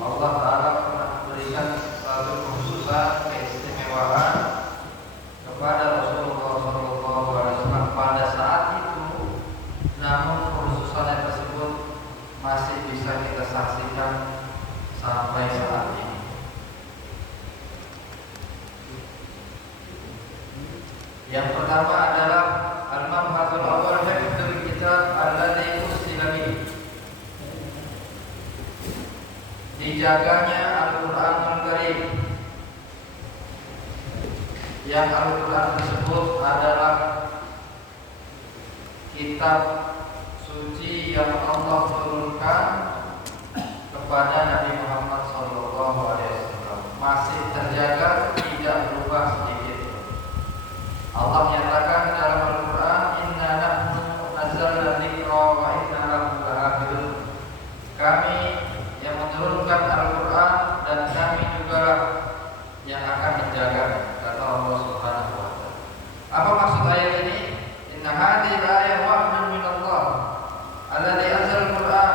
Allah Ta'ala pernah memberikan suatu kekhususan, keistimewaan kepada Rasulullah SAW pada saat itu. Namun kekhususannya tersebut masih bisa kita saksikan sampai saat ini. Yang pertama adalah al-mabhasul awal hifdzul kitab alladzi usila bihi, dijaganya Al-Qur'anul Karim, yang Al-Qur'an tersebut adalah kitab suci yang Allah turunkan kepada Nabi Muhammad SAW, masih terjaga, tidak berubah sedikit. Allah menyatakan dalam Al-Quran, Inna nahnu nazzalna dzikra wa inna lahu lahafizun. Kami yang menurunkan Al-Quran dan kami juga yang akan menjaga, kata Allah Subhanahu wa ta'ala. Apa maksud ayat ini? Inna hadhihi ayat wahyun min Allah alladzi anzala Al-Quran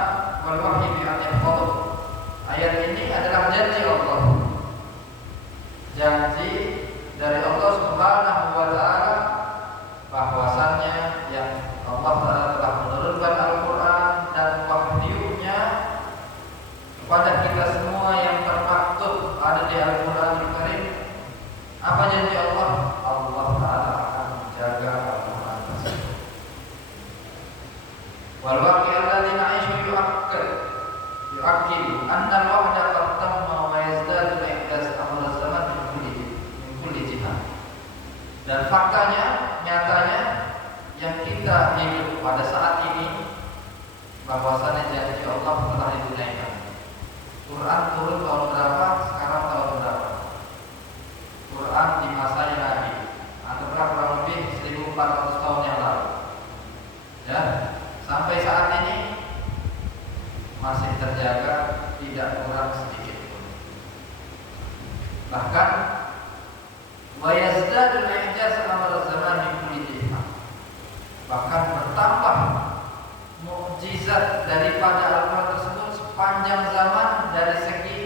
wal wahyi bi an yahfadhu. Ayat ini adalah janji Allah, janji dari Allah Subhanahu wa ta'ala, bahwasannya yang Allah Ta'ala telah menurunkan Al-Quran dan wahyunya kepada kita semua yang termaktub ada di Al-Quran Al-Karim. Apa janji Allah? Allah Ta'ala akan menjaga Al-Quran tersebut. Wal waqi' alladzi na'ishu yu'akkidu anna al-wahda qad tamma wa yazdadu al-ihdas amra zaman min kulli jihad. Dan faktanya, nyatanya yang kita hidup pada saat ini, bahwasannya janji Allah telah ditunaikan. Quran turun tahun berapa? Sekarang tahun berapa? Quran di masanya Nabi, atau kurang lebih 1400 tahun yang lalu. Ya, sampai saat ini masih terjaga, tidak kurang sedikit pun. Bahkan wa yazdadul i'jaz amr zaman min kulli jihah, bahkan bertambah mukjizat daripada Al-Quran tersebut sepanjang zaman dari segi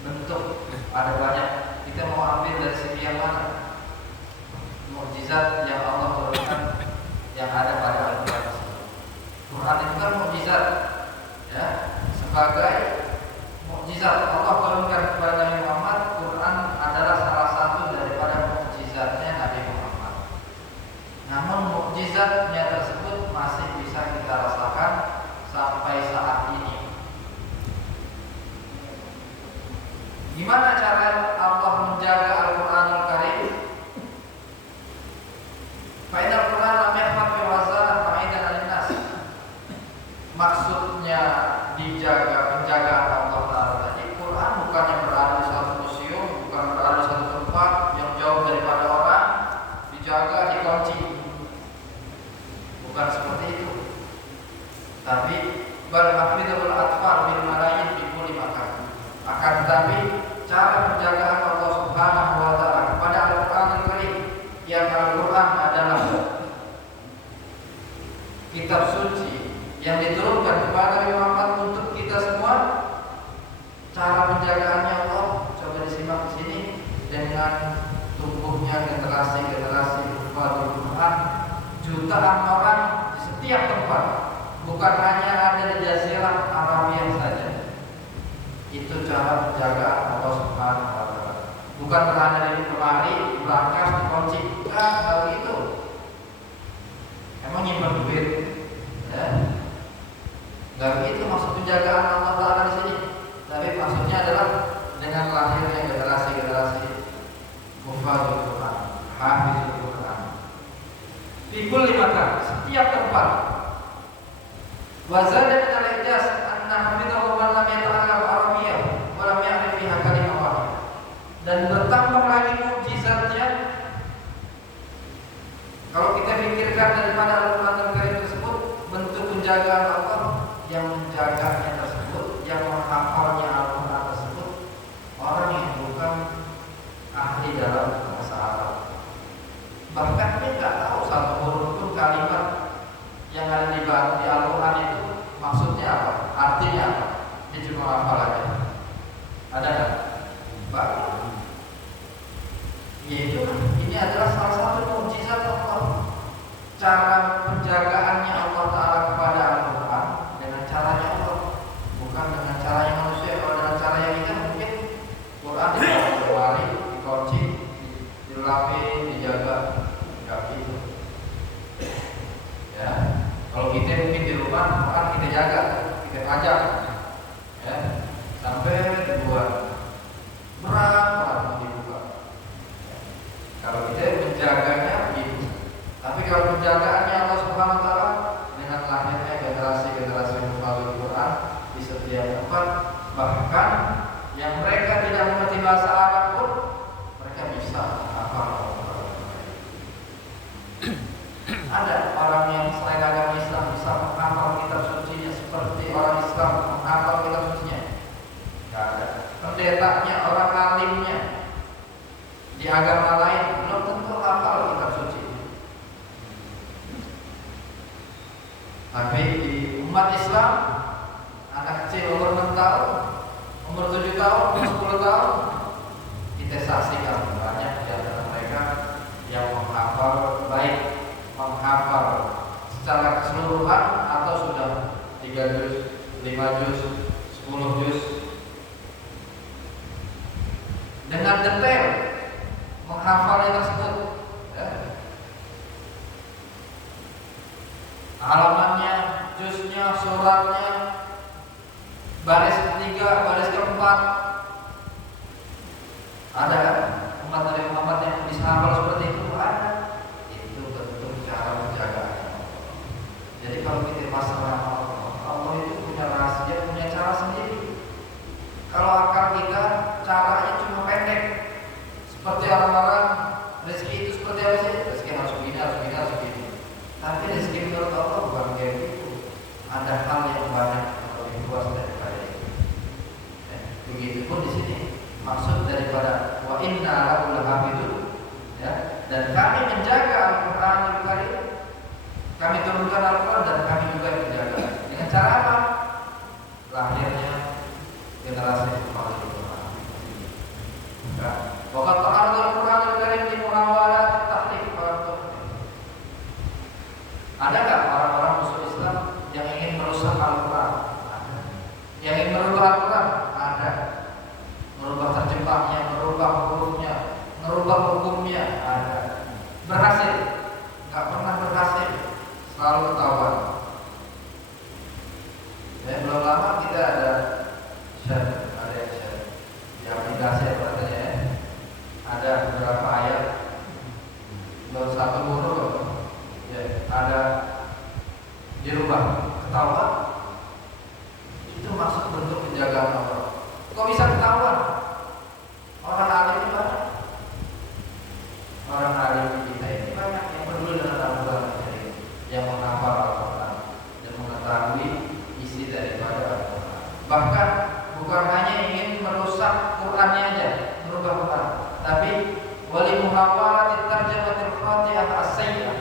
bentuk. Ada banyak, kita mau ambil dari segi yang mana? Mukjizat yang Allah turunkan yang ada pada Al-Quran tersebut. Quran itu kan mukjizat, ya, sebagai mukjizat Allah turunkan kepada Nabi Muhammad. Quran adalah salah satu daripada mukjizatnya Nabi Muhammad. Namun mukjizatnya tersebut masih bisa kita rasakan sampai saat ini. Gimana cara Allah menjaga Al-Quranul Karim? Fa'inal Quran lam yahfaz fi wazan fa'idan lin-nas. Maksudnya dijaga, penjagaan Allah Ta'ala tadi, Quran bukannya berada di suatu museum, bukan berada di suatu tempat yang jauh daripada orang, dijaga, dikunci. Bukan seperti itu. Tapi bal hafizul atfal bil malayin fi kulli makan. Akan tetapi cara penjagaan Allah Subhanahu wa ta'ala kepada Al-Qur'anul Karim, yang Al-Quran adalah kitab suci yang diturunkan kepada Nabi Muhammad untuk kita semua. Cara penjagaannya Allah coba disimak di sini dengan tumbuhnya generasi-generasi Al Quran, jutaan orang di setiap tempat, bukan hanya ada di Jazirah Arabia saja. Itu cara penjagaan Allah Subhanahu wa ta'ala. Bukan berada di pelari, berangkas, dikunci, enggak begitu. Emang nyimpan duit, ya? Enggak begitu maksud penjagaan Allah Ta'ala di sini. Tapi maksudnya adalah dengan lahirnya generasi-generasi hufadzul Quran, hafizul Quran. Di kulli makan, setiap tempat. Wa zada min al-ijaz anna hafidhahu man lam yata'allam arabiyyah wa lam ya'rif fiha kalimah wahidah. Dan bertambah lagi mukjizatnya. Kalau kita pikirkan daripada Al-Quran Karim tersebut, bentuk penjagaan Allah yang menjaganya tersebut, yang menghafalnya Al-Quran tersebut, orang yang bukan ahli dalam bahasa Arab. Bahkan dia tidak tahu satu huruf pun kalimat yang ada di Al-Quran itu maksudnya apa, artinya apa. Dia cuma hafal aja. Ada nggak? Pak? Itu ini adalah salah satu mukjizat Allah. Cara penjagaannya Allah Ta'ala kepada Al-Quran dengan caranya Allah, bukan dengan caranya manusia. Kalau dengan caranya kita mungkin Quran dibawa kemari, dikunci, dilapis, dijaga, nggak gitu. Ya, kalau kita mungkin di rumah Quran kita jaga, kita pajak, ya, sampai dibuat berapa dibuka. Kalau kita menjaganya begitu. Tapi kalau penjagaannya Allah Subhanahu wa taala dengan lahirnya generasi-generasi mufahami Quran di setiap tempat, bahkan yang mereka tidak mengerti bahasa Arab pun mereka bisa menghafal Al-Quran. Ada orang yang selain agama Islam bisa menghafal kitab sucinya seperti orang Islam menghafal kitab sucinya. Tidak ada. Pendetanya, orang alimnya di agama lain belum tentu hafal kitab suci. Tapi di umat Islam, anak kecil umur 6 tahun, umur 7 tahun, umur 10 tahun, kita saksikan banyak di antara mereka yang menghafal baik, menghafal secara keseluruhan atau sudah 3 juz, 5 juz, 10 juz dengan detail menghafalnya tersebut, ya. Halamannya, juznya, suratnya, baris ketiga, baris keempat. Ada umat Nabi Muhammad yang bisa hafal seperti itu? Ada. Itu bentuk cara menjaganya. Jadi kalau kita masalah Allah itu punya rahasia, punya cara sendiri. Kalau akal kita caranya cuma pendek, seperti orang-orang rezeki itu seperti apa sih? Rezeki harus begini, harus begini, harus begini. Tapi rezeki menurut Allah bukan kayak gitu. Ada hal yang banyak atau lebih luas daripada itu. Ya, begitupun di sini maksud daripada wa inna lahu lahafidun, ya, dan kami menjaga Al-Quran Al-Karim. Kami turunkan Al-Quran dan kami juga menjaga. Dengan cara apa? Lahirnya generasi kembali ke Quran. Waqad ta'arada Al-Quran Al-Karim di muhawalat tahrif wa-tahrif. Ada nggak orang-orang musuh Islam yang ingin merusak Al-Quran? Ada. Yang ingin merubah Al-Quran? Ada. Merubah terjemahnya, merubah hurufnya, merubah hukumnya? Ada. Berhasil? Nggak pernah berhasil. Selalu ketahuan. Ya, belum lama kita ada di aplikasi katanya, ya. Ada beberapa ayat, baru satu huruf, ya, ada dirubah, ketahuan. Itu maksud bentuk penjagaan Allah. Kok bisa ketahuan? Orang alim ini banyak. Orang alim kita ini banyak yang peduli dengan Al-Quran, yang menghafal Al-Quran dan mengetahui isi daripada Al-Quran. Bahkan bukan hanya ingin merusak Qurannya aja, merubah Quran, tapi wali muhawalat tarjamatul Fatihah as-sayyi'ah.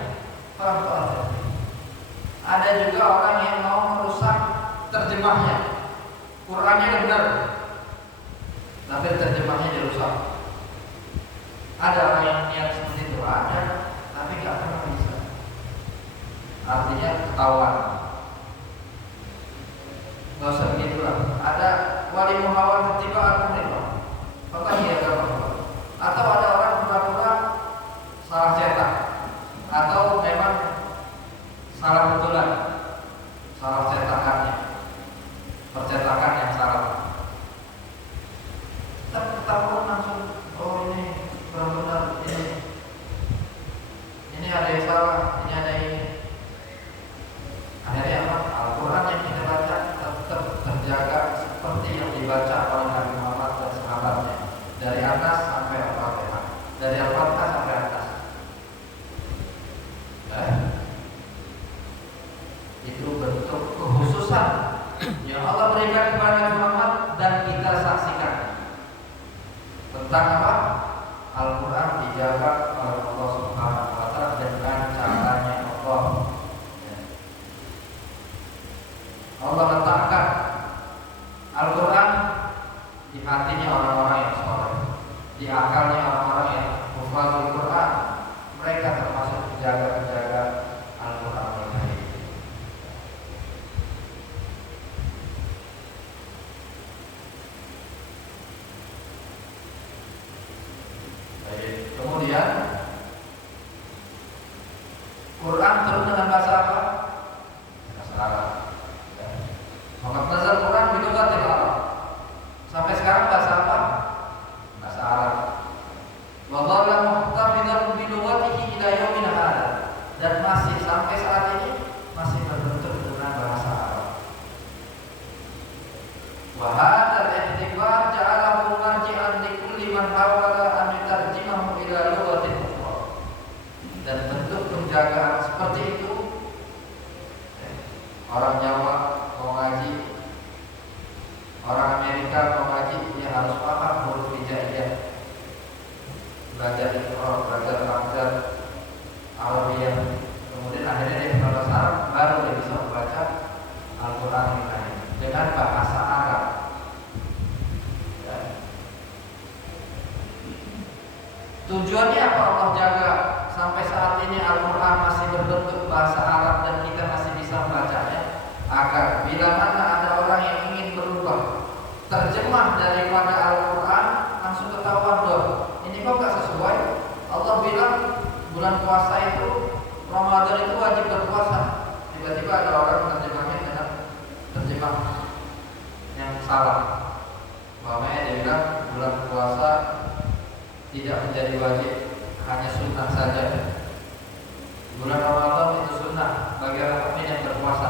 Ada juga orang yang mau merusak terjemahnya. Qurannya benar, tapi terjemahnya dirusak. Ada orang yang niat seperti itu, ada, tapi nggak pernah bisa. Artinya ketahuan. Nggak usah begitulah. Ada wali muhawar tiba al-muhribah, maka dia akan. Atau ada orang pura-pura salah cetak, atau memang salah betulan, salah cetakannya, percetakan yang salah. Kita ketahuan langsung, oh ini benar-benar ini ada yang salah, ini ada ini. Akhirnya apa? Al-Quran yang kita baca tetap terjaga seperti yang dibaca oleh Nabi Muhammad dan sahabatnya, dari atas sampai Al-Fatihah, dari Al-Fatihah sampai atas. Itu bentuk kekhususan yang Allah berikan kepada Nabi Muhammad dan kita saksikan. Tentang apa? Al-Quran dijaga oleh Allah Subhanahu wa ta'ala dengan caranya Allah. Allah letakkan Wa hadzal i'tibar ja'alahu marji'an li kulli man hawala an yutarjimahu ila lughatin ukhra. Dan bentuk penjagaan seperti itu, orang Jawa mau ngaji, orang Amerika mau ngaji, dia harus paham huruf hijaiyah, belajar Iqra, belajar Al-Qur'an, Arabiyah. Kemudian akhirnya dia bahasa Arab, baru dia bisa membaca Al-Quran ini dengan bahasa Arab. Ya. Tujuannya apa Allah jaga sampai saat ini Al-Quran masih berbentuk bahasa Arab dan kita masih bisa membacanya, agar bila mana ada orang yang ingin berubah terjemah daripada Al-Quran, langsung ketahuan dong, ini kok gak sesuai. Allah bilang bulan puasa itu, Ramadan itu wajib berpuasa. Tiba-tiba ada orang menerjemahnya dengan terjemah yang salah. Makanya dia bilang bulan puasa tidak menjadi wajib, hanya sunnah saja. Bulan Ramadan itu sunnah bagi orang mukmin yang berpuasa.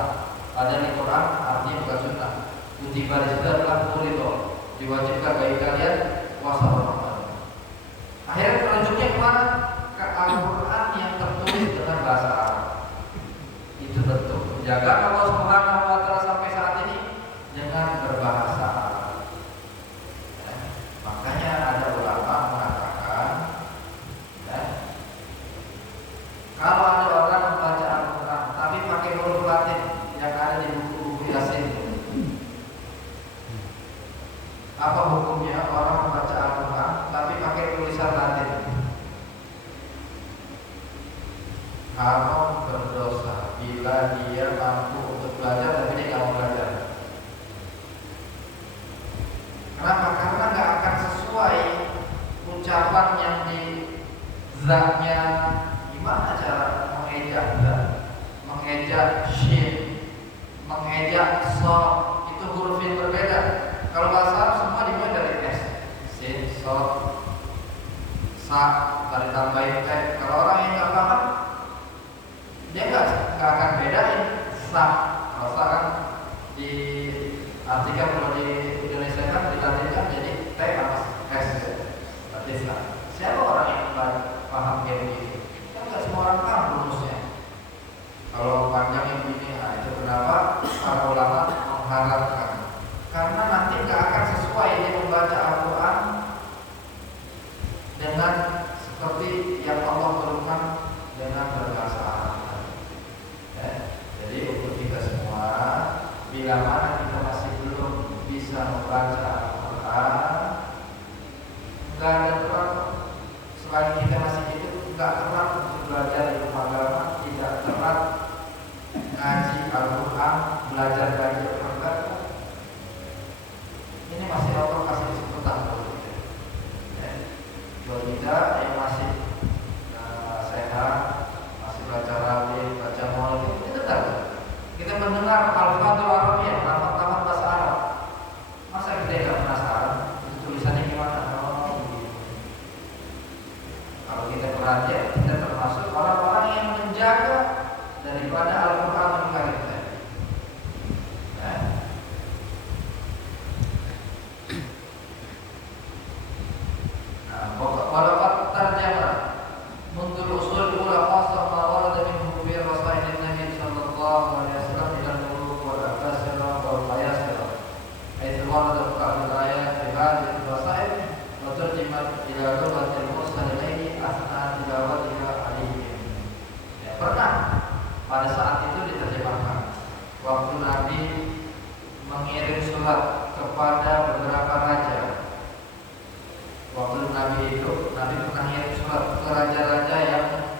Padahal di Quran artinya bukan sunnah. Kutiba adalah furido, diwajibkan bagi kalian puasa Ramadan. Akhirnya merujuknya kemana? Ke Al-Quran yang tertulis dengan bahasa Arab. Itu bentuk menjaga Allah Subhanahu wa Ta'ala sampai saat ini dengan berbahasa Arab. Ya. Makanya ada ulama mengatakan, ya, kalau ada orang membaca Al-Quran tapi pakai huruf Latin yang ada di buku-buku Yasin, apa hukumnya orang membaca Al-Quran tapi pakai tulisan Latin? Kamu berdosa bila dia mampu untuk belajar tapi dia nggak mau belajar. Kenapa? Karena nggak akan sesuai ucapan yang di zatnya. Gimana cara mengejak zat, mengejak shin, mengejak so, itu huruf yang berbeda. Kalau bahasa Arab semua dimulai dari s, sin, so, sa, dari tambahin t. Kalau orang yang nggak paham, dia nggak akan bedain sa. Kalau sa kan diartikan, kalau di Indonesia kan dilatihkan jadi t sama s, berarti sa. Siapa orang yang paham kayak begini? Kan nggak semua orang paham rumusnya. Kalau panjang yang begini, nah itu kenapa para ulama mengharapkan, karena nanti nggak akan sesuai dia membaca Al-Quran dengan seperti yang Allah turunkan dengan berbahasa Arab. Ya. Jadi untuk kita semua, bila mana kita masih belum bisa membaca Al-Quran, nggak ada terang. Selain kita masih hidup, nggak terang untuk belajar ilmu agama, tidak terang ngaji Al-Quran, belajar ngaji Al-Quran. Ini masih Allah kasih kesempatan buat kita. Ya. Buat kita yang masih sehat, masih baca Rabi, baca Maulid, itu tetap kita mendengar Al-Fatihah Arabiyah, Al-Fatihah bahasa Arab. Masa kita nggak penasaran itu tulisannya gimana? Kalau kita perhatian, kita termasuk orang-orang yang menjaga daripada Al-Quran Al-Karim. Ya. Walaupun terjemah mundur usul ula khasah ma warada minhu fi rasail Nabi sallallahu alaihi wasallam ila al-muluk wal abasira wal qayasira haitsu warada ba'd al-ayat fi hadhihi rasail wa turjimat ila lughatil mursaliin asna tilawatiha alaihim. Ya, pernah pada saat itu diterjemahkan waktu Nabi mengirim surat kepada beberapa raja. Waktu Nabi hidup, Nabi pernah ngirim surat ke raja-raja yang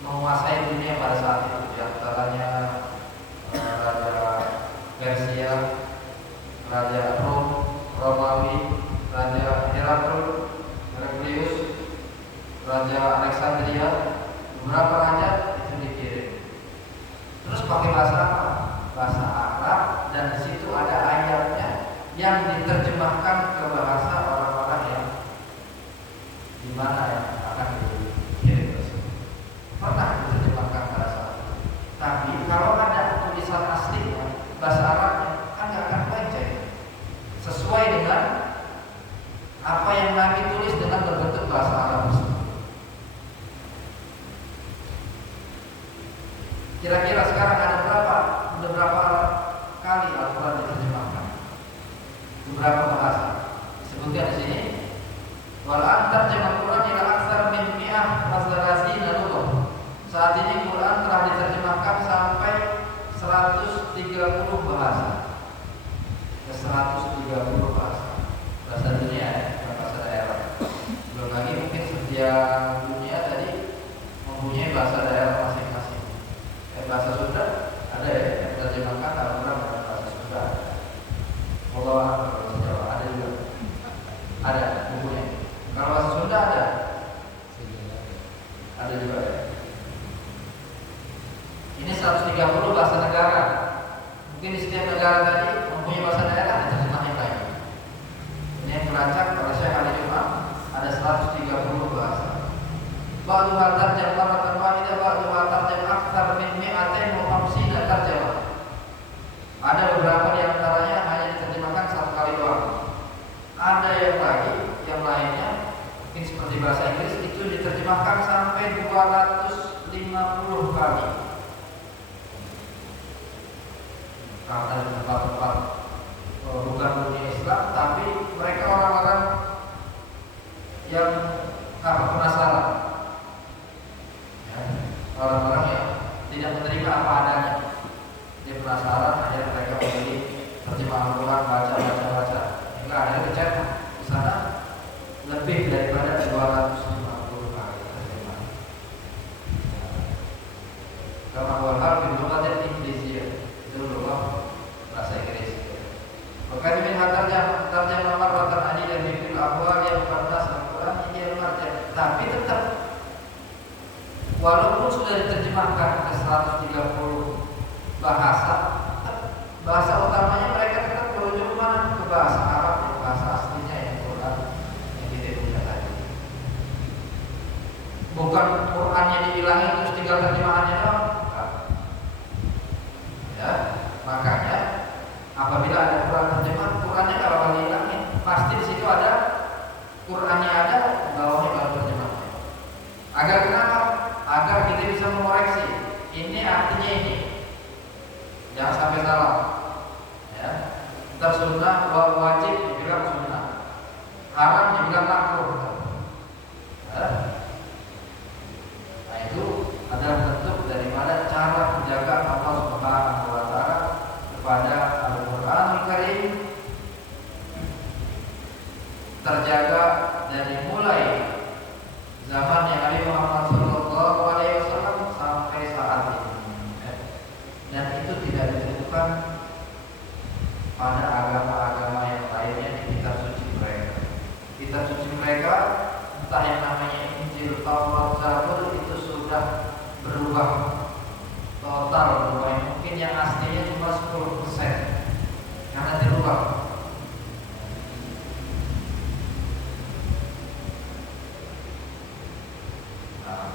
menguasai dunia pada saat itu. Di antaranya Raja Persia, Raja Rom, Romawi, Raja Heraklius, Raja Alexandria. Beberapa raja itu dikirim. Terus pakai bahasa apa? Bahasa Arab, dan di situ ada ayatnya yang diterjemahkan ke bahasa orang-orang yang di mana yang akan dikirim tersebut. Pernah diterjemahkan pada saat itu. Tapi kalau ada tulisan aslinya bahasa Arabnya, kan nggak akan leceh. bahasa daerah diterjemahkan lagi. Ini yang terancang oleh Syekh Ali Jumat ada 130 bahasa. Ba'du tarjamah marratan wahidah, ba'du tarjamah aktsar min mi'atain wa khamsina tarjamah. Ada beberapa di antaranya hanya diterjemahkan satu kali doang. Ada yang lainnya mungkin seperti bahasa Inggris itu diterjemahkan sampai 250 kali. Karena di tempat-tempat bukan dunia Islam, tapi mereka orang-orang yang penasaran, ya, orang-orang yang tidak menerima apa adanya. Dia penasaran, akhirnya mereka membeli terjemahan Al-Quran, baca. Hingga akhirnya dicetak di sana lebih daripada 250 kali terjemahan. Kama huwa hal bil lughatil Inggrisiyah, itu bahasa Inggris. Bukan min tarjamah marratan adidah fil ahwal yang pantas Al-Quran ini marjan. Tapi tetap walaupun sudah diterjemahkan ke 130 bahasa, bahasa utamanya mereka tetap merujuk mana? Ke bahasa Arab, ya, bahasa aslinya yang Quran yang kita punya tadi. Bukan Qurannya dihilangin terus tinggal terjemahannya doang. Ya, makanya apabila ada Quran terjemah, Qurannya kalau bakal dihilangin, pasti di situ ada Qurannya, ada bawahnya kalau terjemahnya. Agar kenapa? Agar kita bisa mengoreksi. Ini artinya ini. Jangan sampai salah. Ya. Ntar sunnah wajib dibilang sunnah, haram dibilang makruh. Ya. Nah itu adalah bentuk daripada cara menjaga Allah Subhanahu wa Ta'ala kepada Al-Quranul Karim, terjaga dari mulai zaman yang Nabi Muhammad SAW sampai saat ini. Dan itu tidak ditemukan pada agama-agama yang lainnya di kitab suci mereka. Kitab suci mereka, entah yang namanya Injil, Taurat, Zabur, itu sudah berubah total, berubah. Mungkin yang aslinya cuma 10% karena dirubah. Nah.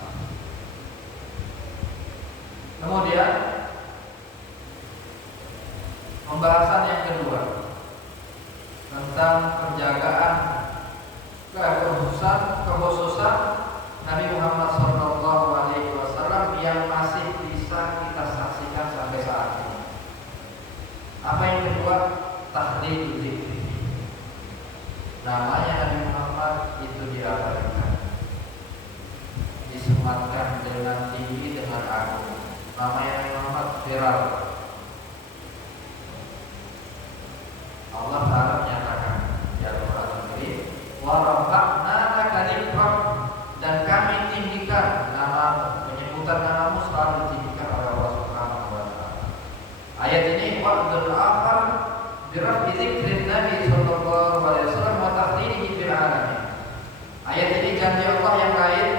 Kemudian pembahasan yang kedua tentang penjagaan kekhususan Nabi Muhammad SAW yang masih bisa kita saksikan sampai saat ini. Apa yang kedua? Tahlil dzikri. Namanya Nabi Muhammad itu diabadikan, disematkan dengan tinggi, dengan agung. Namanya Nabi Muhammad viral. Allah Ta'ala menyatakan di Al-Quran Al-Karim, wa rafa'na laka dzikrak, dan kami tinggikan namamu, penyebutan namamu selalu ditinggikan oleh Allah Subhanahu wa Ta'ala. Ayat ini wa'dul akhar biraf'i dzikrin Nabi sallallahu alaihi wasallam wa tahlilihi fil alamin. Ayat ini janji Allah yang lain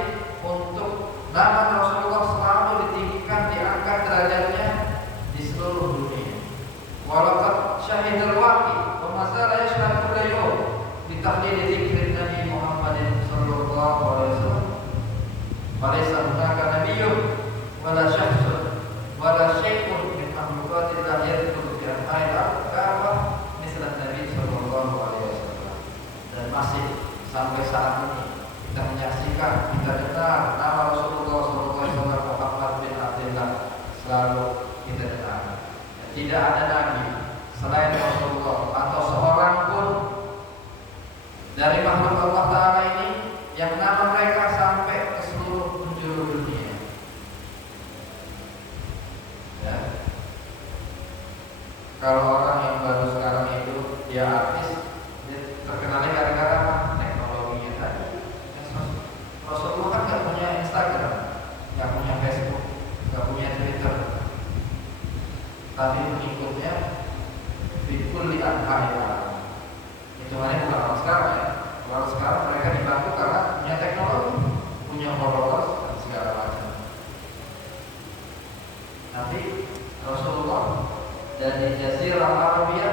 untuk nama Rasulullah selalu ditinggikan, diangkat derajatnya di seluruh dunia. Walaqad syahidal waqi wa masala yashhadu kullu yawm bi tahlil dzikrin Nabi Muhammadin sallallahu alaihi wasallam. Walaysa hunaka nabiyyun wala syakhsun wala syai'un min makhluqatillah yadkhulu fi al-ayat al-kafah misal Nabi sallallahu alaihi wasallam. Dan masih sampai saat ini kita menyaksikan, kita dengar nama Rasulullah sallallahu alaihi wasallam Muhammad bin Abdullah selalu kita dengar. Tidak ada nabi selain Rasulullah atau seorang pun dari makhluk Allah Ta'ala ini yang nama mereka sampai ke seluruh penjuru dunia. Ya. Kalau orang yang baru sekarang itu dia artis, dia terkenalnya gara-gara apa? Teknologinya tadi. Rasulullah kan gak punya Instagram, gak punya Facebook, gak punya Twitter, tapi pengikutnya fikul di anhaya. Hitungannya bukan orang sekarang ya. Orang sekarang mereka dibantu karena punya teknologi, punya followers dan segala macam. Tapi Rasulullah dari Jazirah Arabia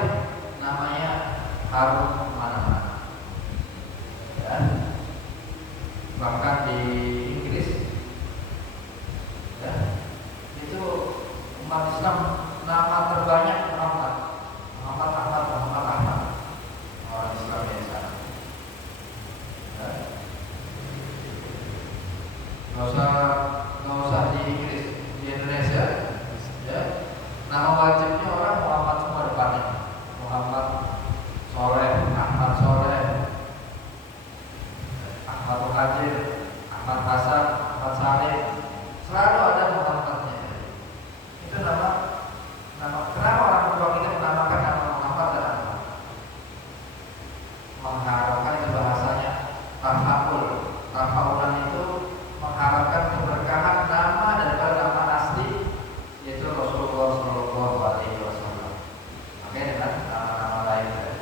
Muhammad Soleh, Ahmad Soleh, Ahmad Muhajir, Ahmad Hasan, Ahmad Saleh, selalu ada Muhammadnya. Itu nama kenapa orang tua kita menamakan nama Muhammad dan Ahmad? Mengharapkan, itu bahasanya tafaulan itu mengharapkan keberkahan nama daripada nama asli, yaitu Rasulullah Shallallahu Alaihi Wasallam. Makanya dengan nama-nama lain.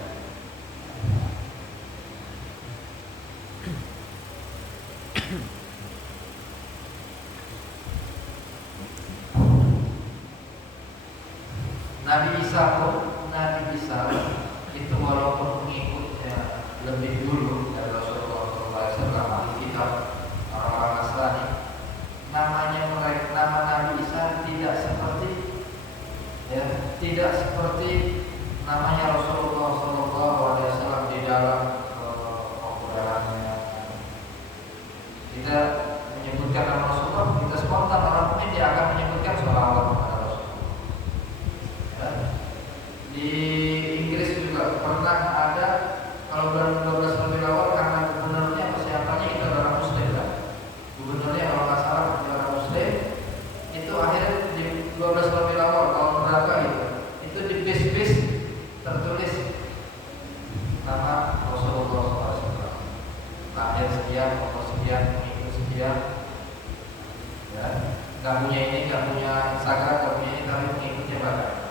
Nabi Isa itu walaupun pengikutnya lebih dulu dari Rasulullah SAW, ahli kitab orang-orang Nasrani, nama Nabi Isa tidak seperti namanya Rasulullah SAW di dalam Al-Qur'annya. Kita menyebutkan nama Rasulullah, kita spontan orang mungkin dia akan menyebutkan sholawat kepada Rasulullah. Di Inggris juga pernah ada, kalau bulan 12 lebih awal, karena gubernurnya persiapannya itu orang Muslim kan. Gubernurnya kalau nggak salah orang Muslim, itu akhirnya di 12 lebih awal tahun berapa itu di bis-bis tertulis nama Rasulullah SAW. Lahir sekian, umur sekian, pengikut sekian. Ya, nggak punya ini, nggak punya Instagram, nggak punya ini, tapi pengikutnya banyak.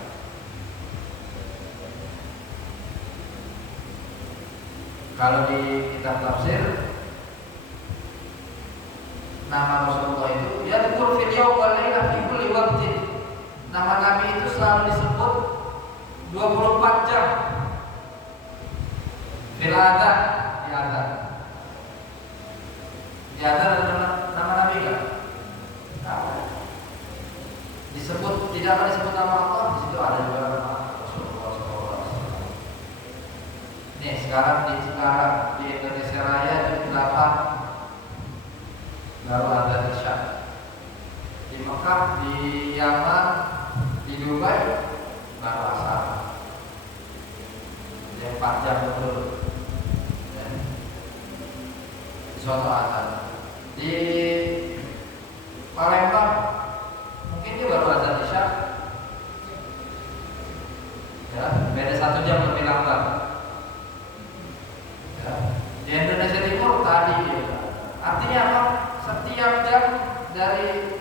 Kalau di kitab tafsir, nama Rasulullah itu ya dzkur fil yaum wal laila fi kulli waqtin. Nama Nabi itu selalu disebut 24 jam. Fil adzan, di adzan. Di adzan ada nama Nabi enggak? Disebut, tidak ada disebut nama Allah, di situ ada juga nama Rasulullah SAW. Nih sekarang di Indonesia Raya jam 8 baru ada Isya. Di Mekah, di Yaman, di Dubai baru asar. Jadi 4 jam betul. Suatu azan. Di Palembang mungkin dia baru azan Isya. Ya, beda 1 jam lebih lambat. Ya. Di Indonesia Timur tadi ya. Artinya apa? Setiap jam dari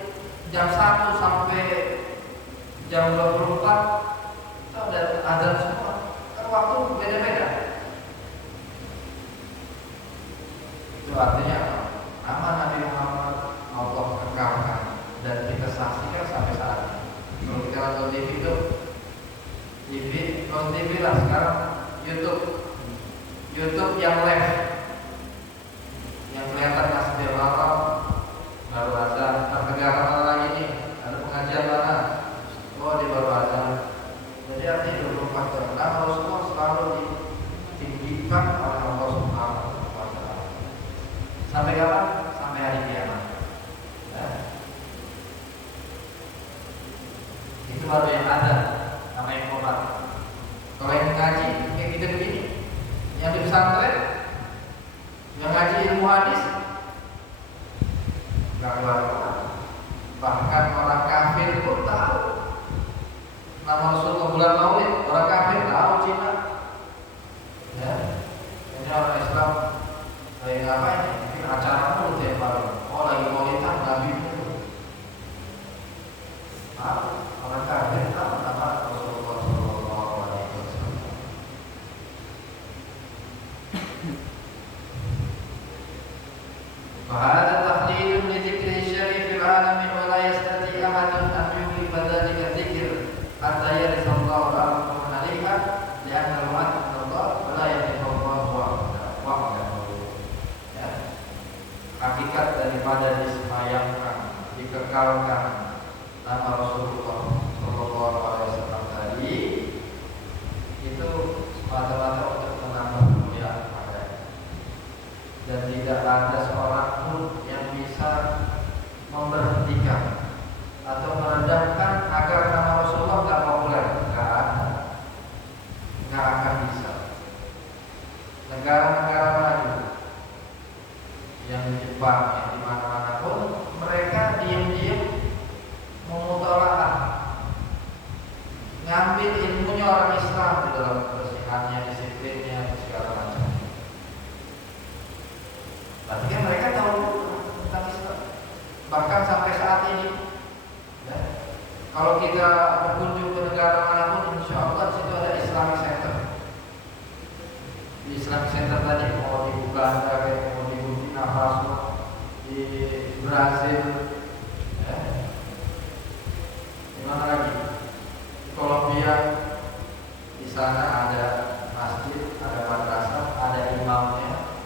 jam 1 sampai jam 24 itu ada azan semua. Kan waktu beda-beda. Itu artinya apa? Nama Nabi Muhammad Allah kekalkan dan kita saksikan sampai saat ini. Kalau kita nonton TV itu nonton TV lah sekarang YouTube yang live, yang kelihatan masjid Al-Haram baru azan, negara mana lagi nih, ada pengajian mana, di baru azan. Jadi artinya 24 jam. Nama Rasulullah selalu ditinggikan oleh Allah Subhanahu wa Ta'ala. Sampai kapan? Sampai hari kiamat. Ya. Itu baru yang ada, namanya Quran. Kalau yang ngaji kayak kita begini, yang di pesantren, yang ngaji ilmu hadis, nggak keluar Quran. Bahkan orang kafir pun tahu nama Rasulullah bulan Maulid. Orang kafir tahu Cina. Ya, ini orang Islam lagi ngapain? Mungkin acara mulut tiap hari. Oh lagi maulidan Nabi itu. Tahu orang kafir tahu nama Rasulullah Shallallahu Alaihi Wasallam. Bahada tahlilun li dzikri syarifil alamin wa la yastati ahadun an yuqi badzalika dzikr hatta yarisallahu al-ardu man 'alaiha li'anna al-wa'd min Allah wa la yaqulullahu wa'dahu. Ya. Hakikat daripada disemayamkan, dikekalkan nama Rasulullah Shallallahu Alaihi Wasallam tadi itu semata-mata untuk menambah kemuliaan padanya. Dan tidak ada seorang pun yang bisa memberhentikan atau merendahkan agar nama Rasulullah tidak populer. Tidak ada. nggak akan bisa. Negara-negara maju yang di Jepang, yang di mana-mana pun mereka diam-diam memutolaah, ngambil ilmunya orang Islam di dalam kebersihannya, disiplinnya, segala macam. Berarti kan mereka tahu tentang Islam. Bahkan sampai saat ini, ya, kalau kita berkunjung ke negara manapun, insya Allah di situ ada Islamic Center. Di Islamic Center tadi mau di Uganda, mau di Burkina Faso, di Brazil, ya. Di mana lagi? Di Kolombia, di sana ada masjid, ada madrasah, ada imamnya,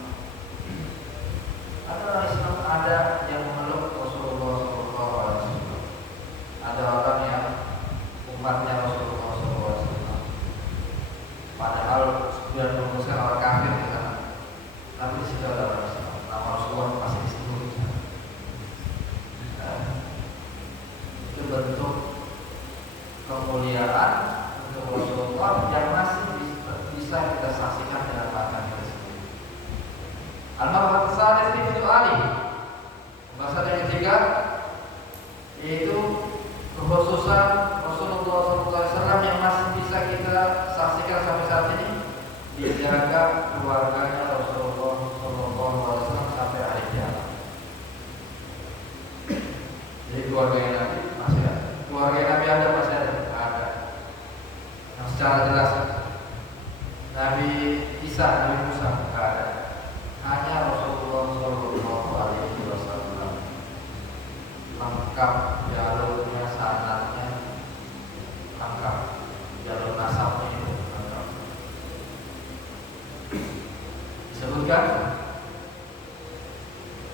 ada orang Islam, ada yang memeluk Rasulullah SAW, ada orang yang umatnya Rasulullah SAW. Padahal 90% orang kafir di sana, tapi di situ ada orang Islam. Nama Rasulullah masih disebut. Itu bentuk kemuliaan untuk Rasulullah yang masih bisa kita saksikan dengan mata kita sendiri. Al-Marhab Sadis Ibnu Ali. Masalah yang ketiga yaitu kekhususan Rasulullah SAW yang masih bisa kita saksikan sampai saat ini, dijaga keluarganya Rasulullah SAW sampai hari kiamat. Jadi keluarga Nabi masih ada, keluarga Nabi ada masih ada. Nah, secara jelas Nabi Isa, Nabi Musa tidak ada. Hanya Rasulullah SAW lengkap jalurnya, sanadnya lengkap, jalur nasabnya itu lengkap. Disebutkan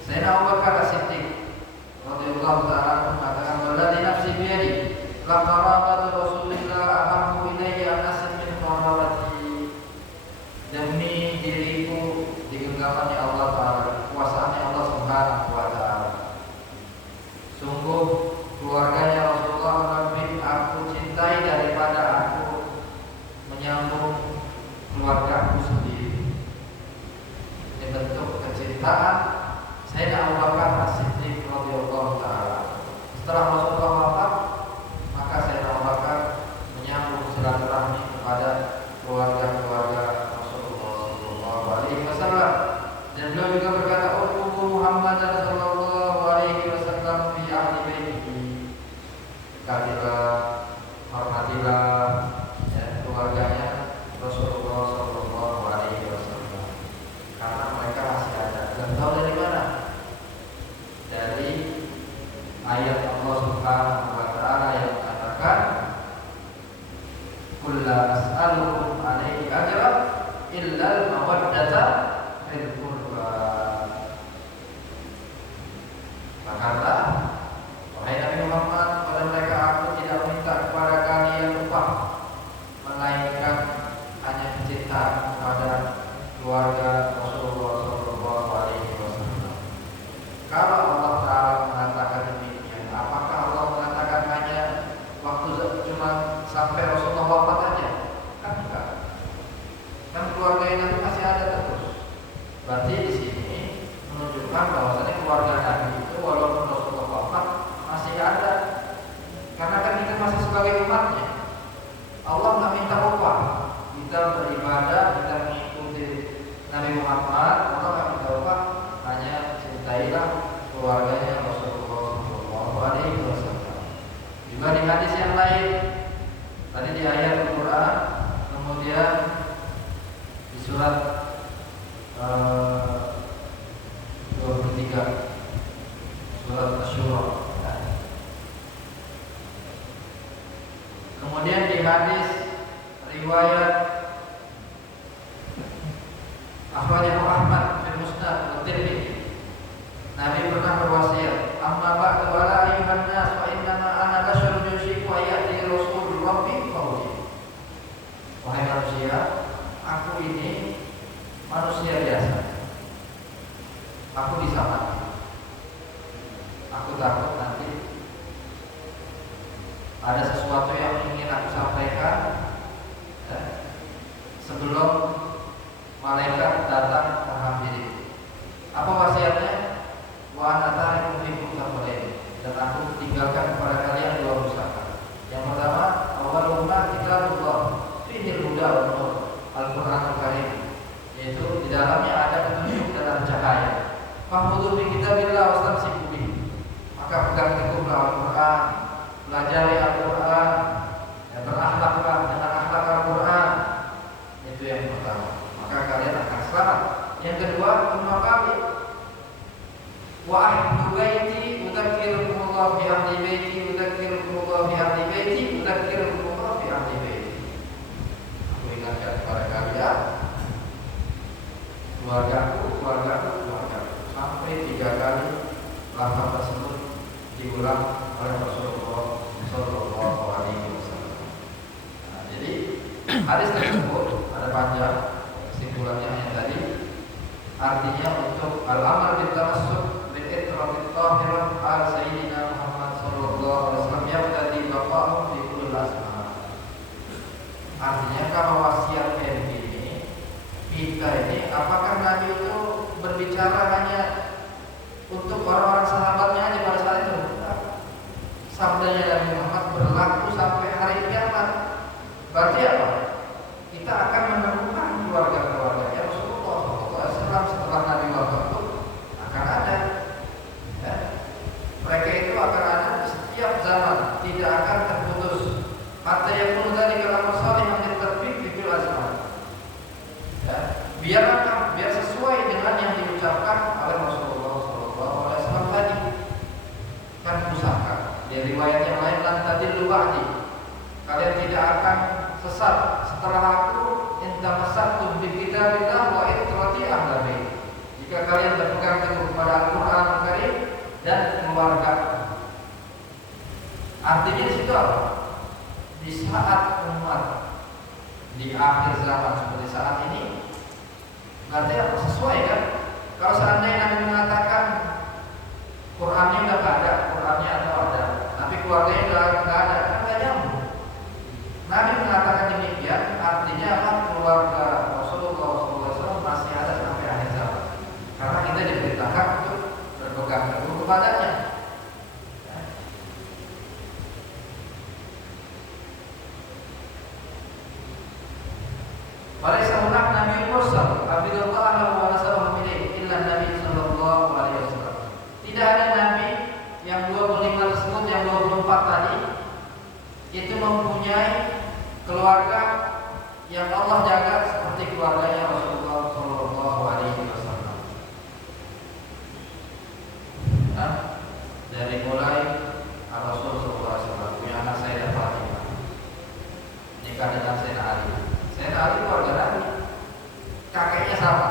Sayyidina Abu Bakar As-Siddiq radhiyallahu ta'ala mengatakan, "Walladzi nafsi biyadi la qarabatu Rasulillah ahabbu ilayya an asif min qarabati." Demi diriku digenggamannya Allah Ta'ala, kekuasaannya Allah Subhanahu wa Ta'ala, sungguh keluarganya Rasulullah lebih aku cintai daripada aku menyambung keluarga aku sendiri. Ini bentuk kecintaan Sayyidina Abu Bakar As-Siddiq radhiyallahu ta'ala. Setelah Rasulullah wafat, maka Sayyidina Abu Bakar menyambung silaturahmi kepada keluarga-keluarga Rasulullah sallallahu alaihi wasallam. Dan beliau juga berkata, "Ubu Muhammad sallallahu alaihi wasallam fi ahli baitihi." Dekatilah, hormatilah, ya, keluarganya Rasulullah sallallahu alaihi wasallam, karena mereka masih ada. Dan tahu dari mana? Dari ayat Allah Subhanahu wa ta'ala yang mengatakan, "Qul la as'alukum 'alaihi ajran illa al-mawaddata fil qurba." Katakanlah, wahai Nabi Muhammad, pada mereka aku tidak minta kepada kalian upah, melainkan hanya kecintaan kepada keluarga Rasulullah sallallahu alaihi wasallam. Kalau Allah Ta'ala mengatakan demikian, apakah Allah mengatakan hanya waktu cuma sampai Rasulullah wafat aja? Kan enggak. Kan keluarga Nabi masih ada terus. Berarti di sini menunjukkan bahwasanya keluarga Nabi itu walaupun Rasulullah wafat masih ada. Karena kan kita masih sebagai umatnya. Allah nggak minta upah. Kita beribadah, kita mengikuti Nabi Muhammad, Allah nggak minta upah, hanya cintailah keluarganya Rasulullah sallallahu alaihi wasallam. Juga di hadis yang lain, tadi di ayat Al-Quran, kemudian di surat 23 surat Asy-Syura. Kemudian di hadis riwayat akhrajahu Ahmad bin Musnad wa Tirmidzi, Nabi pernah berwasiat, "Amma ba'du ala ayyuhan nas fa innama ana basyarun yushiku ayati rasul rabbi fawji." Wahai manusia, aku ini manusia biasa. Aku bisa mati. Aku takut nanti ada sesuatu yang ingin aku sampaikan, ya, Al-Qur'anul Karim, yaitu di dalamnya ada petunjuk dan cahaya. Fahfudhu bi kitabillah wastamsiku bihi. Maka pegang teguhlah Al-Qur'an, pelajari Al-Qur'an, dan berakhlaklah dengan akhlak Al-Qur'an. Itu yang pertama. Maka kalian akan selamat. Yang kedua, maqami wa ahlu baiti udzakkirukumullah fi ahli baiti udzakkirukumullah fi ahli baiti udzakkirukumullah fi ahli baiti. Aku ingatkan kepada kalian keluargaku sampai 3 kali lafaz tersebut diulang oleh Rasulullah Shallallahu Alaihi Wasallam. Nah, jadi hadis tersebut ada panjang, kesimpulannya yang tadi artinya untuk al-amal bil tamassuk bil itraqit tahirah al sayyidina Muhammad sallallahu alaihi wasallam yang tadi baqa'u fi kulli asma. Artinya kalau wasiat kayak begini, kita ini apakah Nabi itu berbicara hanya untuk orang-orang sahabatnya aja pada saat itu? Sabdanya Nabi Muhammad berlaku sampai hari kiamat. Berarti apa? Kita akan menemukan keluarga-keluarganya Rasulullah SAW setelah Nabi wafat itu akan ada. Ya. Mereka itu akan ada di setiap zaman, tidak akan terputus. Hatta yakunu dzalika al-amal shalih yang diterbit di fil azman. Ya. Biar sesuai dengan yang diucapkan oleh Rasulullah SAW tadi. Kan usahakan. Di riwayat yang lain lan tadillu ba'di. Kalian tidak akan sesat setelah aku intamassatum bi kitabillah wa itrati ahli. Jika kalian berpegang teguh kepada Al-Qur'an Al-Karim dan keluarga. Artinya di situ apa? Di saat umat di akhir zaman seperti saat ini, berarti apa? Sesuai kan? Kalau seandainya Nabi mengatakan Qur'annya udah nggak ada, Qur'annya atau ada, tapi keluarganya udah nggak ada, kan nggak nyambung. Nabi mengatakan demikian, artinya apa? Keluarga Rasulullah SAW masih ada sampai akhir zaman. Karena kita diberitakan untuk berpegang teguh kepadanya. Walaysa hunak Nabi mursal abidullah wa nasabahu ilaih illa Nabi sallallahu alaihi wasallam. Tidak ada nabi yang 25 tersebut, yang 24 tadi itu mempunyai keluarga yang Allah jaga seperti keluarganya Rasulullah sallallahu alaihi wasallam. Nah, dari mulai Rasul sallallahu alaihi wasallam punya anak Sayyidah Fatimah, nikah dengan Sayyidina Ali. Sayyidina Ali keluarga Nabi, kakeknya sama,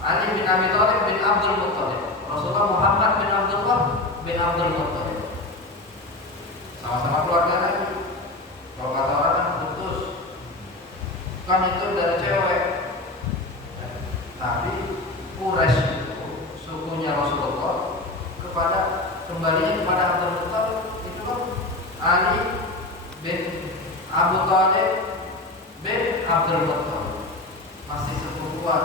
Ali bin Abi Thalib bin Abdul Muttalib, Rasulullah Muhammad bin Abdullah bin Abdul Muttalib, sama-sama keluarga Nabi. Kalau kata orang kan putus, kan itu dari cewek. Tapi Quraisy itu sukunya Rasulullah kepada kembali kepada Abdul Muttalib itu kan Ali bin Abu Thalib bin Abdul Muttalib, masih sepupuan,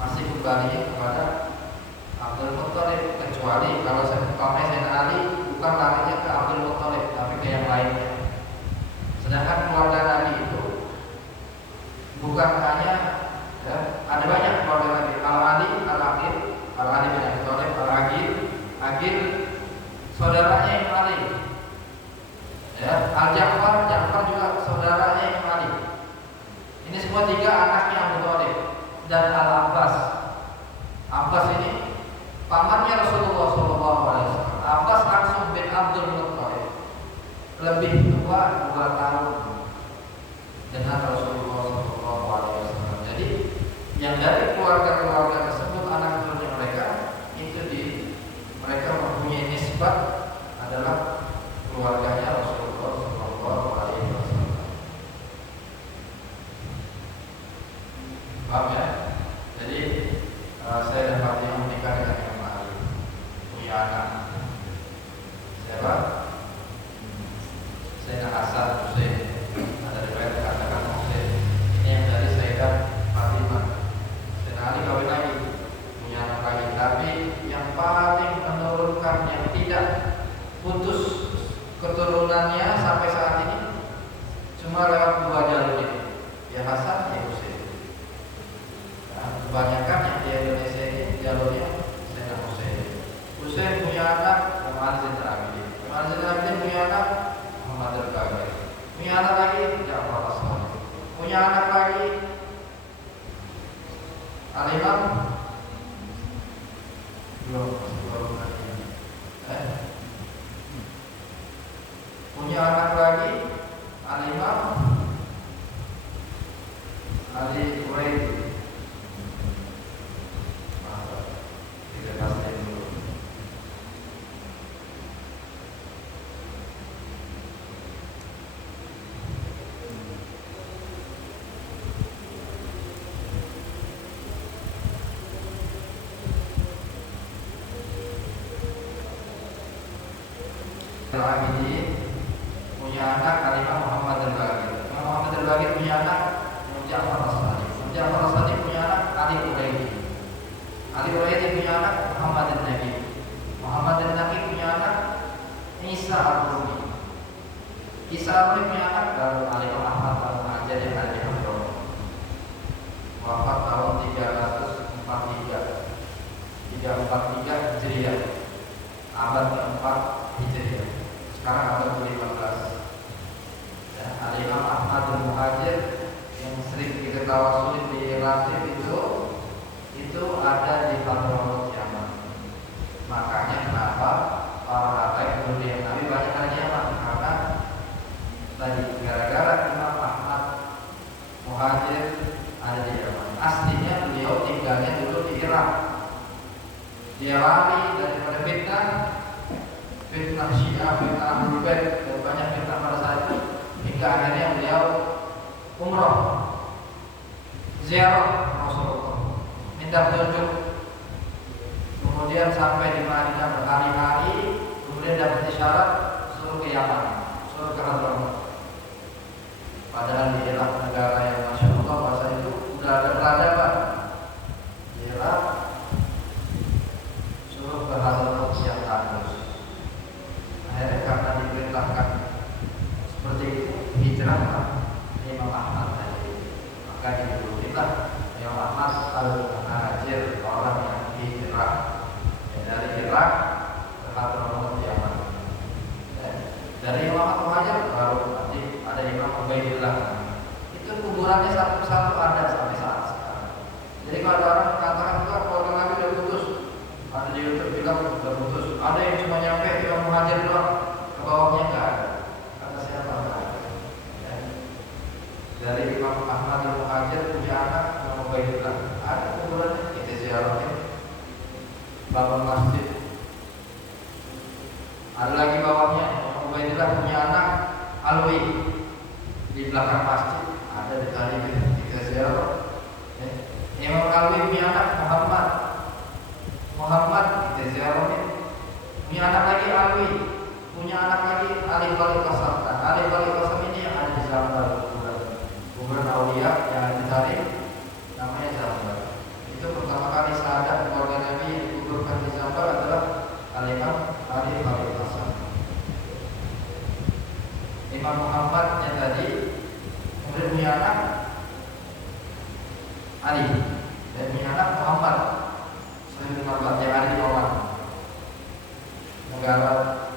masih kembali kepada Abdul Muttalib, kecuali kalau Sayyidina Ali bukan larinya ke Abdul Muttalib tapi ke yang lainnya. Sedangkan keluarga Nabi itu bukan hanya ya, ada banyak keluarga Nabi. Al-Ali, Al-Aqil, Al-Ali bin Abi Thalib, Al-Aqil saudaranya yang Ali. Ya, Al-Ja'far juga saudaranya yang Ali. Ini semua 3 anaknya Abu Thalib. Dan Al-Abbas. Abbas ini pamannya Rasulullah SAW. Abbas langsung bin Abdul Muttalib, lebih tua 2 tahun dengan Rasulullah SAW. Jadi yang dari keluarga-keluarga tersebut, anak cucunya mereka itu mereka mempunyai nisbat adalah keluarganya Rasulullah SAW. Paham ya? Jadi saya dapat yang menikah dengan Imam Ali, punya anak. Siapa? Sayyidina Hasan Hussein. Ada riwayat dikatakan Hussein. Ini yang dari Sayyidah Fatimah. Sayyidina Ali kawin lagi, punya anak lagi. Tapi yang paling menurunkan, yang tidak putus keturunannya sampai saat ini cuma lewat 2 jalur ini. Ya lagi Al-Imam belum punya anak lagi Al-Imam Ali Quraidi. Tidak pasti dulu. Al-Abidin punya anak Al-Imam Muhammad Al-Baqir. Imam Muhammad Al-Baqir punya anak Ja'far As-Sadiq. Ja'far As-Sadiq punya anak Ali Quraidi. Ali Quraidi punya anak Muhammad Al-Nabi. Muhammad Al-Nabi punya anak Isa Al-Rumi. Isa Al-Rumi punya anak Al-Imam Ahmad Al-Muhajir yang ada di Hebron. Wafat tahun 343 Hijriah, abad keempat Hijriah. Sekarang abad ke-15. Ya, Al-Imam Ahmad Al-Muhajir yang sering kita tawasul di Latif itu ada di Hadramut Yaman. Makanya kenapa para habaib kemudian Nabi banyak ada di Yaman, karena tadi gara-gara Imam Ahmad Muhajir ada di Yaman. Aslinya beliau tinggalnya dulu di Irak. Dia lari daripada fitnah Syiah, fitnah Ahlul Bait, dan banyak fitnah pada saat itu, hingga akhirnya beliau umrah, ziarah Rasulullah, minta petunjuk. Kemudian sampai di Madinah berhari-hari, kemudian dapat isyarat suruh ke Yaman, suruh ke Hadramut. Padahal di Irak, negara yang Masya Allah masa itu sudah ada peradaban. Di Irak suruh ke Hadramut yang tandus. Akhirnya karena diperintahkan seperti itu, hijrah Imam Ahmad tadi. Maka ditulislah Imam Ahmad Al-Muhajir, orang yang hijrah dari Irak ke Hadramut Yaman. Dari Imam Ahmad Muhajir baru nanti ada Imam Ubaidillah. Itu kuburannya satu persatu ada sampai saat sekarang. Jadi kalau ada orang mengatakan juga keluarga Nabi udah putus, ada di YouTube bilang udah putus, ada yang cuma nyampe Imam Muhajir doang, ke bawahnya nggak ada. Kata siapa nggak ada. Ya. Dari Imam Ahmad Al-Muhajir punya anak Imam Ubaidillah, ada kuburannya, kita ziarahin, bangun masjid. Ada lagi bawahnya Imam Ubaidillah punya anak Alwi, di belakang masjid ada di tadi kita ziarah. Ya. Imam Alwi punya anak Muhammad kita ziarahin. Punya anak lagi Alwi, punya anak lagi Ali Khalil Qasam. Nah, Ali Khalil Qasam ini yang ada di Zambar, kuburan Aulia yang ada di tadi, namanya Zambar. Itu pertama kali sahadat keluarga Nabi yang dikuburkan di Zambar adalah Al-Imam Ali Khalil Qasam. Imam Muhammad yang tadi kemudian punya anak Ali dan punya anak Muhammad Sahibul Marbat yang ada di Oman, negara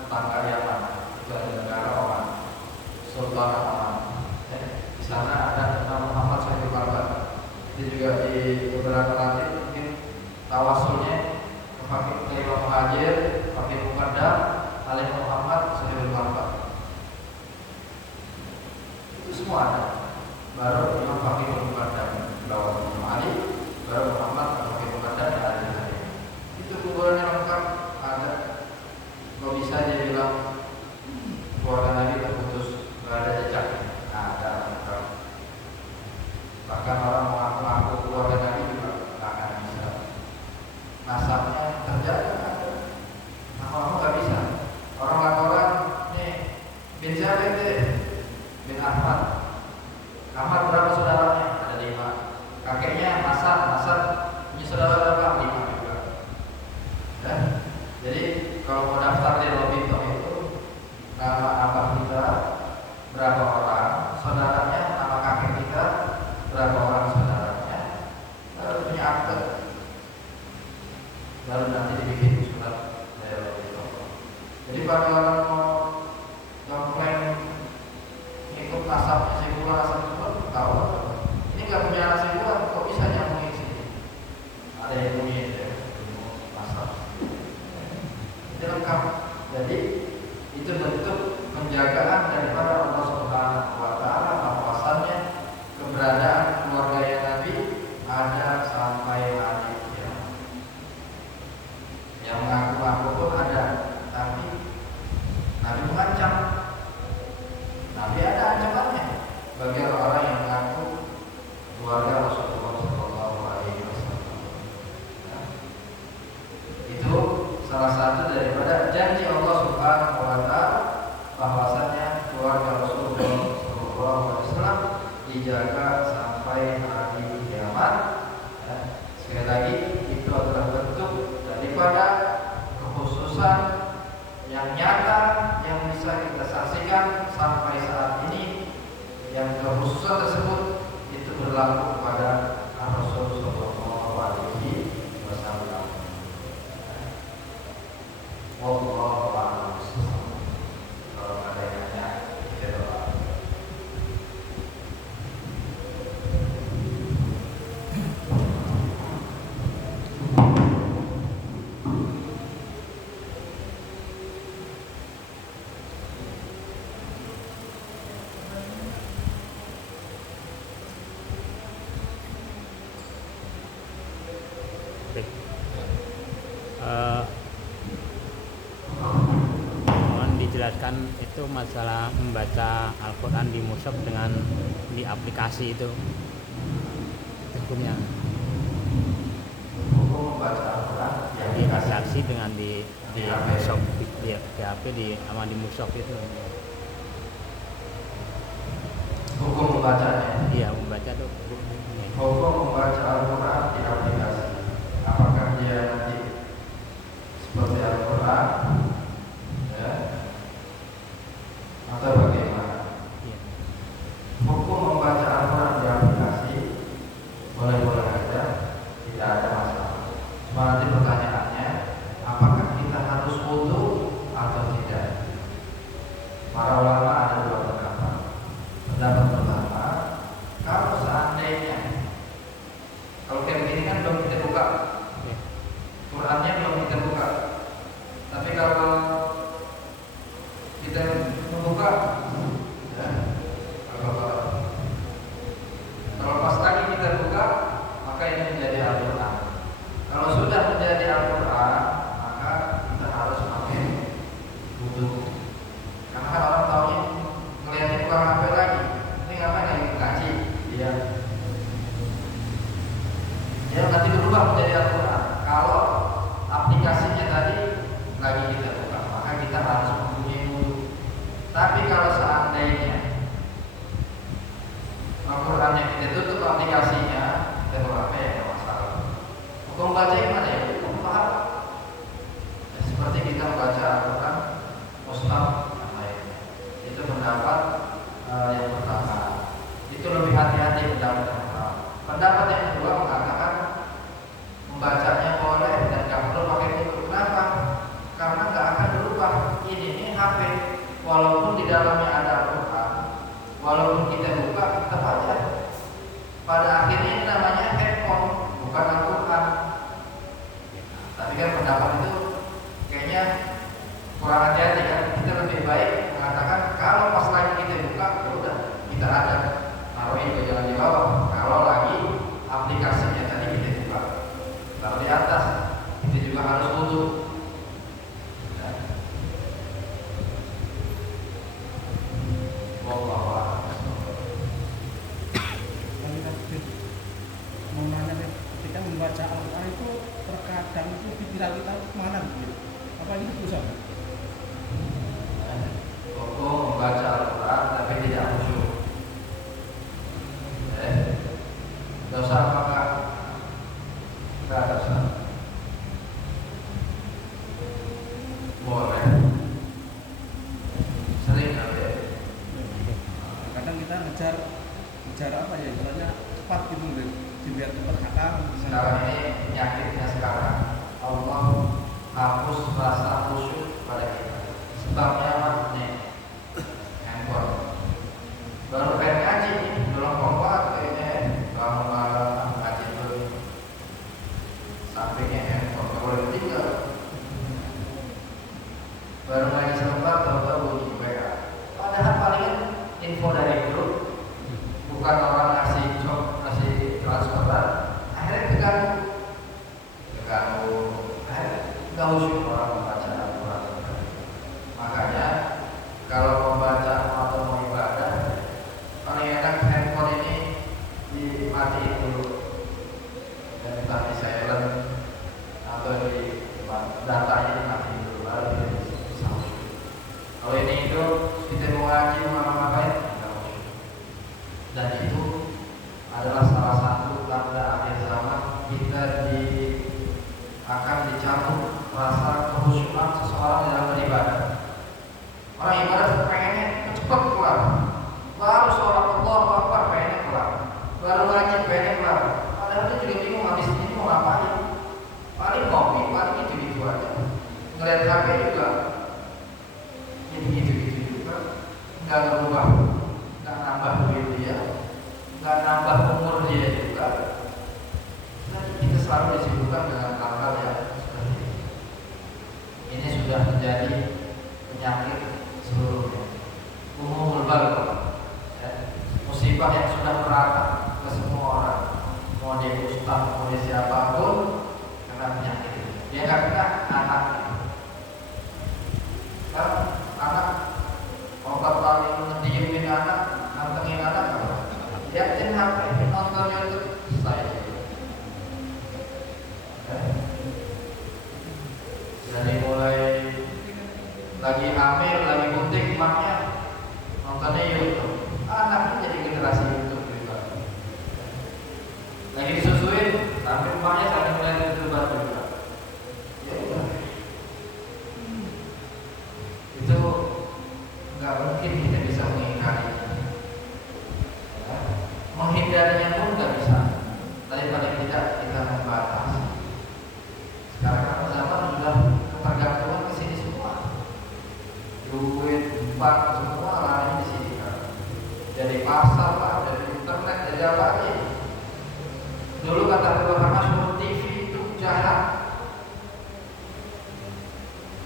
tangga Yaman. Itu ada negara Oman, Sultan Oman. Di sana ada Imam Muhammad Sahibul Marbat. Itu juga di beberapa nanti mungkin tawasulnya ke Imam Muhajir, Fakih Muqaddam, Ali Muhammad Sahibul Marbat. Itu semua ada. Baru Imam Fakih Muqaddam, bawah Imam Ali, baru Muhammad Fakih Muqaddam yang ada di sana. Itu kuburannya lengkap ada. Kalau bisa dia bilang keluarga Nabi terputus, nggak ada jejaknya. Ada lengkap. Bahkan orang mengaku-ngaku keluarga Nabi juga nggak akan bisa. Nasabnya terjaga. Nama-nama nggak bisa. Orang laporan nih bin siapa itu? Bin Ahmad. Ahmad berapa saudaranya? Ada 5. Kakeknya Hasan punya saudara berapa? 5 juga. Ya. Jadi kalau mau daftar di Robito itu nama abah kita berapa orang, saudaranya, nama kakek kita berapa orang saudaranya, lalu punya akte, lalu nanti dibikin surat dari Robito. Jadi kalau orang mau komplain ikut nasabnya si pula nasab tersebut, tahu sampai hari kiamat. Ya. Sekali lagi itu adalah bentuk daripada kekhususan yang nyata yang bisa kita saksikan sampai saat ini, yang kekhususan tersebut itu berlaku kepada Rasul Sallallahu Alaihi Wasallam. Wallahu a'lam. Kalau ada yang nanya, kita doa. Mohon dijelaskan itu masalah membaca Al-Quran di mushaf dengan di aplikasi itu hukumnya. Hukum membaca Al-Quran Di aplikasi dengan di mushaf di HP sama di mushaf itu. hukum membacanya. Iya, membaca tuh. Hukum membaca Al-Quran di aplikasi. Apakah dia nanti seperti Al-Quran, ya, atau bagaimana? Iya. Hukum membaca Al-Quran di aplikasi boleh-boleh aja, tidak ada masalah. Cuma nanti pertanyaannya, apakah kita harus wudu atau tidak? Para ulama ada dua pendapat. Pendapat pertama, kalau seandainya, kalau kayak begini kan belum kita buka, Iya. Qurannya belum kita buka. Tapi kalau kita membuka, ya, kalau pas lagi kita buka, maka ini menjadi Al-Quran. Kalau sudah menjadi Al-Quran, maka kita harus pakai wudu. Karena kan orang tahu ini ngeliatnya bukan HP lagi. Ini ngapain lagi ngaji? Dia nanti berubah menjadi Al-Quran. Kalau aplikasinya tadi lagi kita buka, maka kita harus mempunyai wudu. Tapi kalau seandainya Al-Qurannya kita tutup aplikasinya, kita bawa HP ya, nggak masalah. Hukum baca gimana ya? Hukum paham. Ya, seperti kita membaca Al-Quran mushaf yang lainnya. Itu pendapat yang pertama. Itu lebih hati-hati pendapat yang pertama. Pendapat yang kedua mengatakan membacanya boleh dan nggak perlu pakai wudu. Kenapa? Karena nggak akan berubah. Ini HP, walaupun di dalamnya ada Al-Quran, walaupun kita buka, kita baca. Pada akhirnya ini namanya handphone, bukan Al-Quran. Tapi kan pendapat itu kayaknya kurang hati-hati kan. Kita lebih baik mengatakan kalau pas lagi kita buka, ya udah kita ada taruhin ke jangan di bawah. Kalau lagi aplikasinya tadi kita buka, taruh di atas, kita juga harus wudu. Ya. Wallahu a'lam. Kita membaca Al-Quran itu terkadang itu pikiran kita kemana gitu. Apa itu dosa? Hukum membaca Al-Quran tapi tidak khusyuk. Dosa apakah? Tidak dosa. Boleh. Sering ada. Kadang kita ngejar apa ya, istilahnya cepat gitu, biar cepat hakam. Sekarang ini penyakitnya sekarang Allah hapus rasa khusyuk pada kita. Sebabnya apa? Nih, handphone. Baru pengen ngaji nih, belum kompak kayaknya. Bangun malam ngaji dulu. Sampingnya handphone, nggak boleh ditinggal. Baru ngaji sebentar, tahu-tahu bunyi WA. Padahal palingan info dari grup, bukan orang ngasih job, ngasih transferan. Akhirnya terganggu, akhirnya nggak khusyuk orang membaca Al-Quran. Makanya adalah salah satu tanda akhir zaman. Kita akan dicabut rasa kehusyuan seseorang dalam beribadah. Orang ibadah pengennya cepat kelar, baru sholat Allahu Akbar pengennya kelar, baru ngaji pengennya kelar. Padahal dia juga bingung habis ini mau ngapain. Paling kopi, paling gitu-gitu aja. Ngeliat HP juga, ini gitu-gitu juga. Nggak berubah, nggak nambah duit dia, nggak nambah umur dia juga. Jadi kita selalu disibukkan dengan hal-hal yang seperti ini. Ini sudah menjadi penyakit seluruhnya. Umumul balwa, ya. Musibah yang sudah merata ke semua orang. Mau dia ustaz, mau dia siapapun, kena penyakit ini. Dia nggak kena anak. Kan anak obat paling ngediemin anak, nantengin anak apa? Liatin HP, nonton YouTube, selesai. Dari mulai lagi hamil, lagi gunting emaknya nontonnya YouTube. Anaknya jadi generasi YouTube juga. Lagi disusuin, tapi emaknya sambil melihat YouTube juga. Ya udah. Itu nggak mungkin kita bisa mengingkari. Ya. Menghindarinya pun nggak bisa. Tapi paling tidak kita membatasi. Sekarang kan zaman sudah ketergantungan ke sini semua. Duit, bank semua lari di sini kan. Dari pasar lah, dari internet, dari apa aja. Dulu kata Abu Bakar Masyhur, TV itu jahat.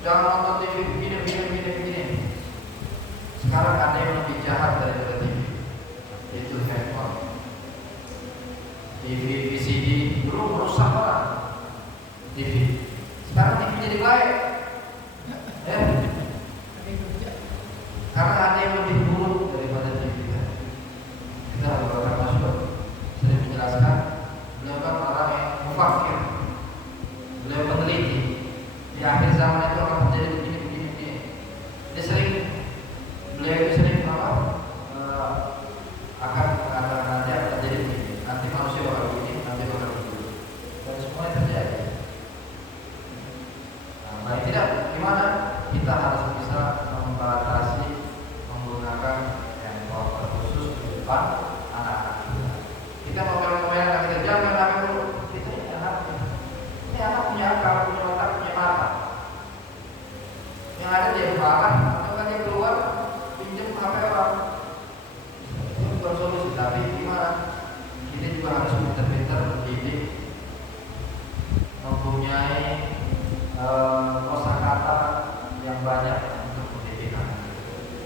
Jangan nonton TV begini. Sekarang ada yang lebih jahat daripada TV. Itu handphone. TV, VCD dulu merusak orang. TV. Sekarang TV jadi baik. Ya. Karena ada yang lebih buruk daripada TV. Kita Abu Bakar Masyhur sering menjelaskan, beliau kan orang yang mufakir. Beliau peneliti. Di akhir zaman itu akan terjadi begini. Beliau itu sering akan nanti akan terjadi begini. Nanti manusia bakal begini, nanti bakal begini. Dan semuanya terjadi. Baik tidak, gimana? Kita harus bisa membatasi menggunakan handphone khusus di depan anak-anak kita. Kita ngomel-ngomel anak kita, jangan main HP dulu. Kita ini anak. Ini anak punya akal, punya otak, punya mata. Yang ada dia marah, atau kan dia keluar pinjam HP orang. Itu bukan solusi, tapi gimana? Kita juga harus pintar-pintar mendidik, mempunyai kosakata yang banyak untuk pendidikan.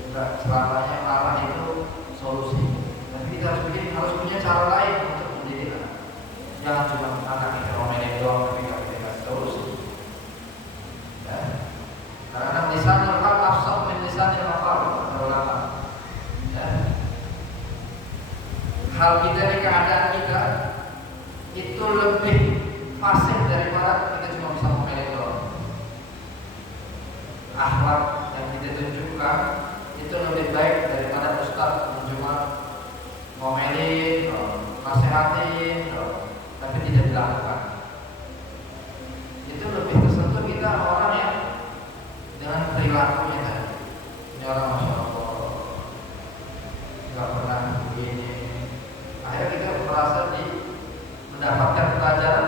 Enggak selamanya marah itu solusi. Tapi kita harus punya cara lain untuk pendidikan. Jangan cuma anak kita ngomelin doang tapi nggak punya solusi. Ya. Karena lisanul hal afsah min lisanil maqal, kata ulama. Ya. Hal kita di keadaan kita itu lebih fasih daripada kita cuma bisa ngomelin doang. Akhlak yang kita tunjukkan itu lebih baik daripada ustaz cuma ngomelin, nasihatin, tapi tidak dilakukan. Itu lebih tersentuh kita orang yang dengan perilakunya tadi. Ini orang masya Allah nggak pernah begini. Akhirnya kita merasa mendapatkan pelajaran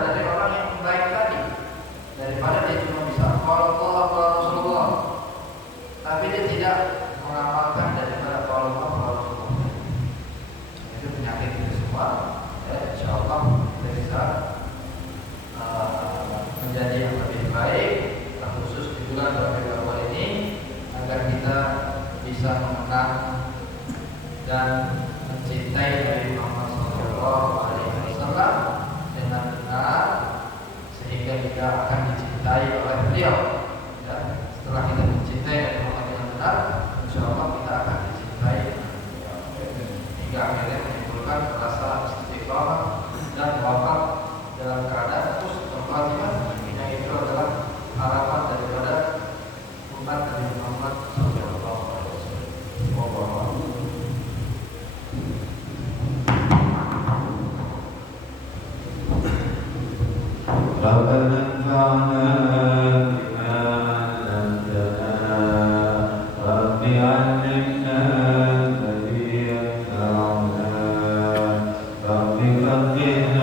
nggih